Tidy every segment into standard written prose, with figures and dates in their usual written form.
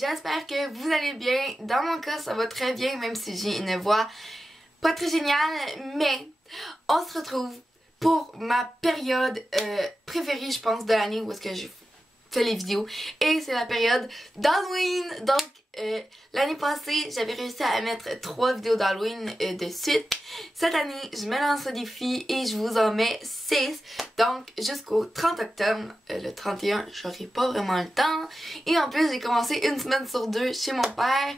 J'espère que vous allez bien. Dans mon cas, ça va très bien, même si j'ai une voix pas très géniale. Mais on se retrouve pour ma période préférée, je pense, de l'année où est-ce que je fais les vidéos. Et c'est la période d'Halloween. Donc, l'année passée, j'avais réussi à mettre 3 vidéos d'Halloween de suite. Cette année, je me lance au défi et je vous en mets 6. Donc, jusqu'au 30 octobre, le 31, j'aurai pas vraiment le temps. Et en plus, j'ai commencé une semaine sur 2 chez mon père.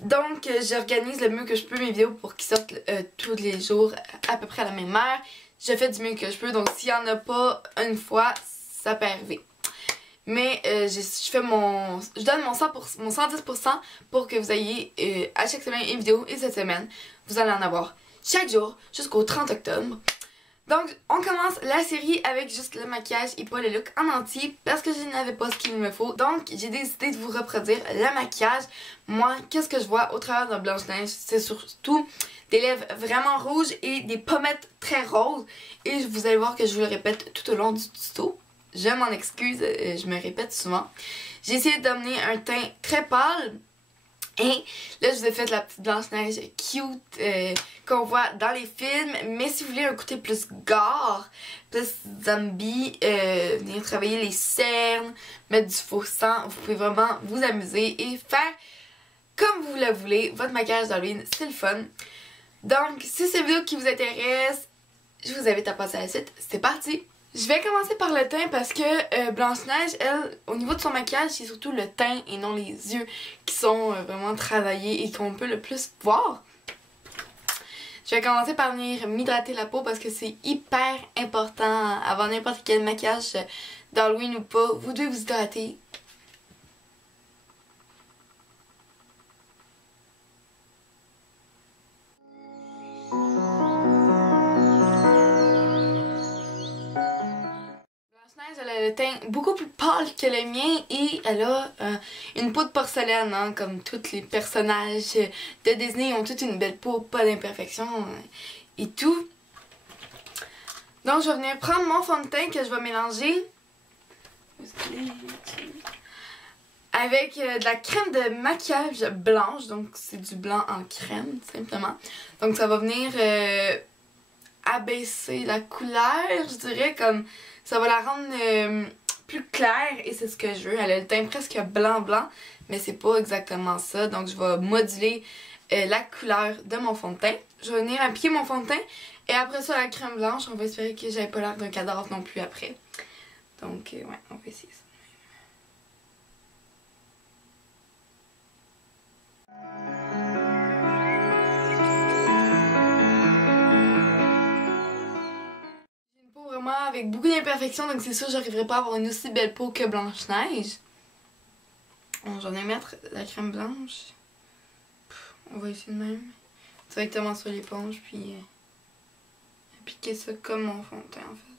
Donc, j'organise le mieux que je peux mes vidéos pour qu'ils sortent tous les jours à peu près à la même heure. Je fais du mieux que je peux, donc s'il n'y en a pas une fois, ça peut arriver. Mais je donne mon 110% pour que vous ayez à chaque semaine une vidéo. Et cette semaine, vous allez en avoir chaque jour jusqu'au 30 octobre. Donc, on commence la série avec juste le maquillage et pas le look en entier parce que je n'avais pas ce qu'il me faut. Donc, j'ai décidé de vous reproduire le maquillage. Moi, qu'est-ce que je vois au travers d'un Blanche-Neige? C'est surtout des lèvres vraiment rouges et des pommettes très roses. Et vous allez voir que je vous le répète tout au long du tuto. Je m'en excuse, je me répète souvent. J'ai essayé d'amener un teint très pâle. Et là, je vous ai fait la petite Blanche-Neige cute qu'on voit dans les films. Mais si vous voulez un côté plus gore, plus zombie, venir travailler les cernes, mettre du faux sang, vous pouvez vraiment vous amuser et faire comme vous le voulez. Votre maquillage d'Halloween, c'est le fun. Donc, si c'est une vidéo qui vous intéresse, je vous invite à passer à la suite. C'est parti! Je vais commencer par le teint parce que Blanche-Neige, elle, au niveau de son maquillage, c'est surtout le teint et non les yeux qui sont vraiment travaillés et qu'on peut le plus voir. Je vais commencer par venir m'hydrater la peau parce que c'est hyper important avant n'importe quel maquillage d'Halloween ou pas. Vous devez vous hydrater. Elle a le teint beaucoup plus pâle que le mien et elle a une peau de porcelaine, hein, comme tous les personnages de Disney ont toute une belle peau, pas d'imperfection et tout. Donc je vais venir prendre mon fond de teint que je vais mélanger avec de la crème de maquillage blanche, donc c'est du blanc en crème simplement. Donc ça va venir abaisser la couleur, je dirais, comme ça va la rendre plus claire et c'est ce que je veux. Elle a le teint presque blanc, mais c'est pas exactement ça. Donc je vais moduler la couleur de mon fond de teint. Je vais venir appliquer mon fond de teint et après ça la crème blanche. On va espérer que j'avais pas l'air d'un cadavre non plus après. Donc ouais, on va essayer ça. Avec beaucoup d'imperfections, donc c'est sûr que j'arriverai pas à avoir une aussi belle peau que Blanche-Neige. Bon, j'en vais mettre la crème blanche. On va essayer de même. Directement sur l'éponge, puis appliquer ça comme mon fond de teint en fait.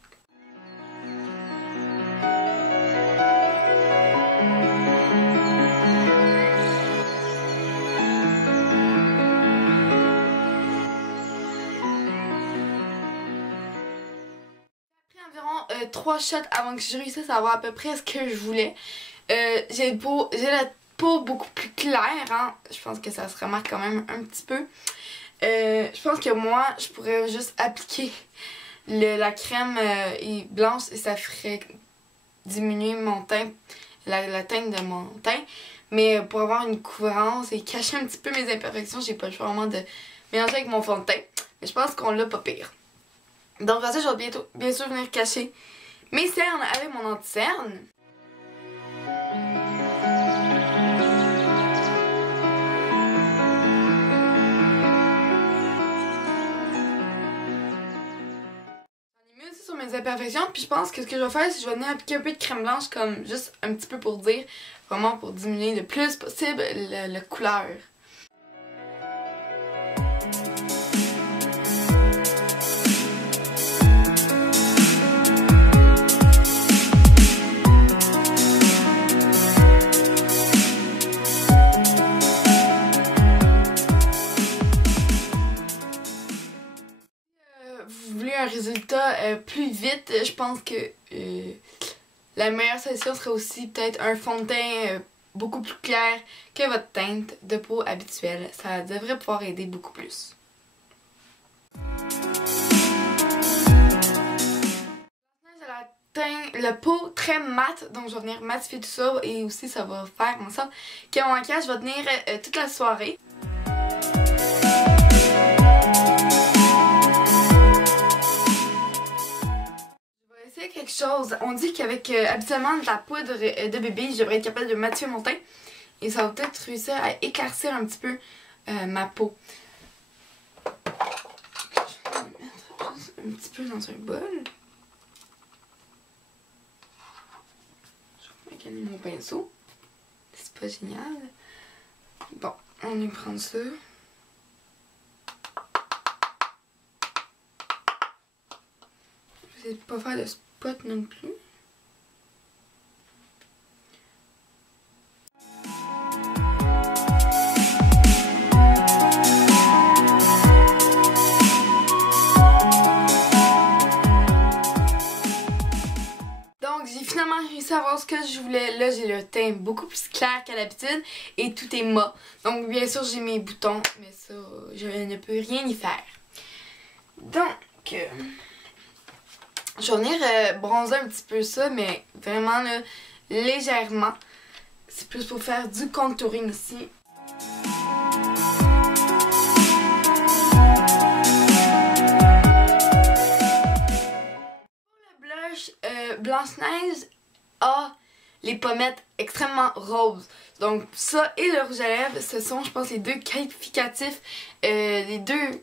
Environ 3 shots avant que je réussisse à avoir à peu près ce que je voulais. J'ai la peau beaucoup plus claire, hein. Je pense que ça se remarque quand même un petit peu. Je pense que moi, je pourrais juste appliquer la crème blanche et ça ferait diminuer mon teint, la teinte de mon teint. Mais pour avoir une couvrance et cacher un petit peu mes imperfections, j'ai pas le choix vraiment de mélanger avec mon fond de teint. Mais je pense qu'on l'a pas pire. Donc après ça, je vais bien sûr venir cacher mes cernes avec mon anti-cerne. J'en ai mis aussi sur mes imperfections, puis je pense que ce que je vais faire, c'est que je vais venir appliquer un peu de crème blanche, comme juste un petit peu pour dire, vraiment pour diminuer le plus possible la couleur. Un résultat plus vite, je pense que la meilleure solution serait aussi peut-être un fond de teint beaucoup plus clair que votre teinte de peau habituelle. Ça devrait pouvoir aider beaucoup plus. Le peau très mat, donc je vais venir matifier tout ça et aussi ça va faire en sorte que mon maquillage va tenir toute la soirée. Je vais essayer quelque chose. On dit qu'avec habituellement de la poudre de bébé, je devrais être capable de matifier mon teint et ça va peut-être réussir à éclaircir un petit peu ma peau. Je vais mettre juste un petit peu dans un bol. Mon pinceau. C'est pas génial. Bon, on va prendre ça. Je vais pas faire de spot non plus. Finalement réussi à avoir ce que je voulais. Là j'ai le teint beaucoup plus clair qu'à l'habitude et tout est mat. Donc bien sûr j'ai mes boutons, mais ça je ne peux rien y faire. Donc je vais venir bronzer un petit peu ça, mais vraiment là, légèrement. C'est plus pour faire du contouring ici. Blanche-Neige a les pommettes extrêmement roses. Donc ça et le rouge à lèvres, ce sont je pense les deux qualificatifs, les deux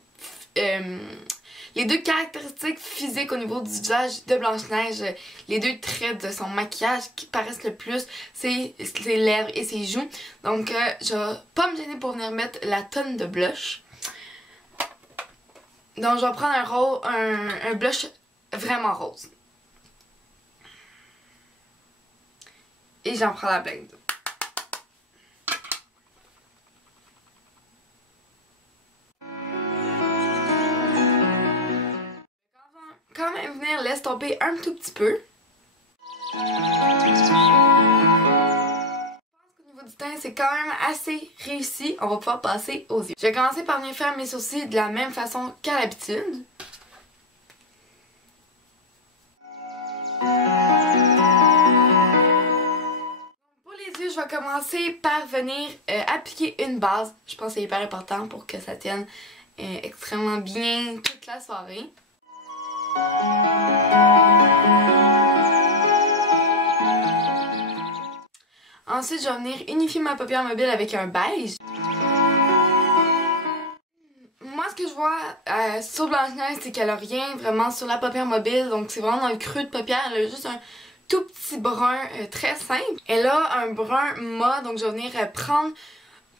caractéristiques physiques au niveau du visage de Blanche-Neige. Les deux traits de son maquillage qui paraissent le plus, c'est ses lèvres et ses joues. Donc je vais pas me gêner pour venir mettre la tonne de blush. Donc je vais prendre un blush vraiment rose. Et j'en prends la blende. Quand même venir l'estomper un tout petit peu. Je pense qu'au niveau du teint, c'est quand même assez réussi. On va pouvoir passer aux yeux. Je vais commencer par venir faire mes sourcils de la même façon qu'à l'habitude. Je vais commencer par venir appliquer une base. Je pense que c'est hyper important pour que ça tienne extrêmement bien toute la soirée. Ensuite, je vais venir unifier ma paupière mobile avec un beige. Moi, ce que je vois sur Blanche-Neige, c'est qu'elle a rien vraiment sur la paupière mobile. Donc, c'est vraiment dans le creux de paupière. Elle a juste un tout petit brun très simple. Elle a un brun mat, donc je vais venir prendre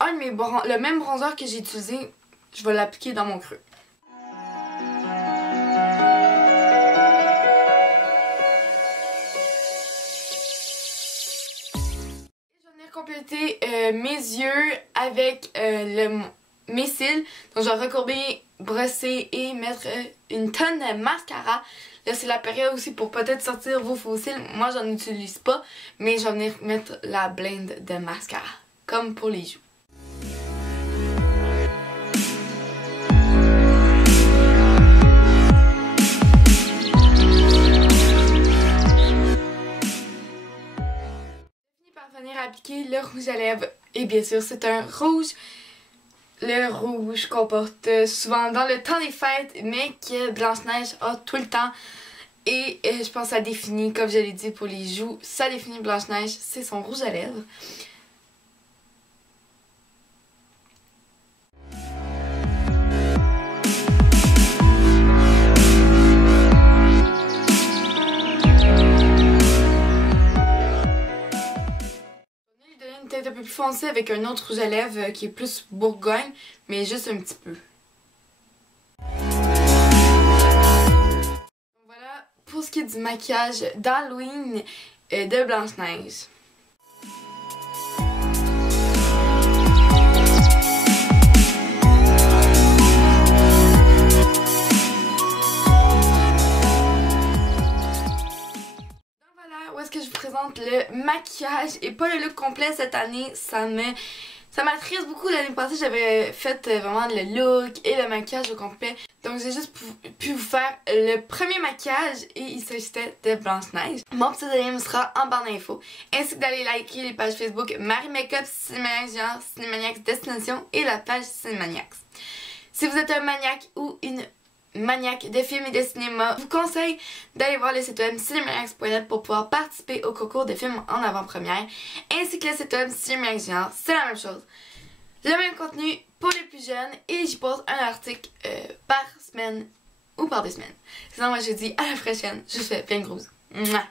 le même bronzer que j'ai utilisé. Je vais l'appliquer dans mon creux. Je vais venir compléter mes yeux avec mes cils. Donc je vais recourber, brosser et mettre une tonne de mascara. Là, c'est la période aussi pour peut-être sortir vos faux cils. Moi, j'en utilise pas, mais je vais venir mettre la blende de mascara, comme pour les joues. Je finis par venir appliquer le rouge à lèvres. Et bien sûr, c'est un rouge. Le rouge qu'on porte souvent dans le temps des fêtes, mais que Blanche-Neige a tout le temps. Et je pense que ça définit, comme je l'ai dit pour les joues, ça définit Blanche-Neige, c'est son rouge à lèvres. Un peu plus foncé avec un autre rouge à lèvres qui est plus Bourgogne, mais juste un petit peu. Voilà pour ce qui est du maquillage d'Halloween de Blanche-Neige. présente le maquillage et pas le look complet cette année. Ça m'attriste beaucoup. L'année passée, j'avais fait vraiment le look et le maquillage au complet. Donc j'ai juste pu vous faire le premier maquillage et il s'agissait de Blanche-Neige. Mon pseudonyme sera en barre d'infos. Ainsi que d'aller liker les pages Facebook Marie Makeup, Cinémaniacs Genre, Cinémaniacs Destination et la page Cinémaniacs. Si vous êtes un maniaque ou une maniaque de films et de cinéma, je vous conseille d'aller voir le site web cinemaniacs.net pour pouvoir participer au concours de films en avant-première, ainsi que le site web Cinémaniacs Genre, c'est la même chose. Le même contenu pour les plus jeunes et j'y pose un article par semaine ou par 2 semaines. Sinon moi je vous dis à la prochaine, je vous fais plein de gros bisous. Mouah.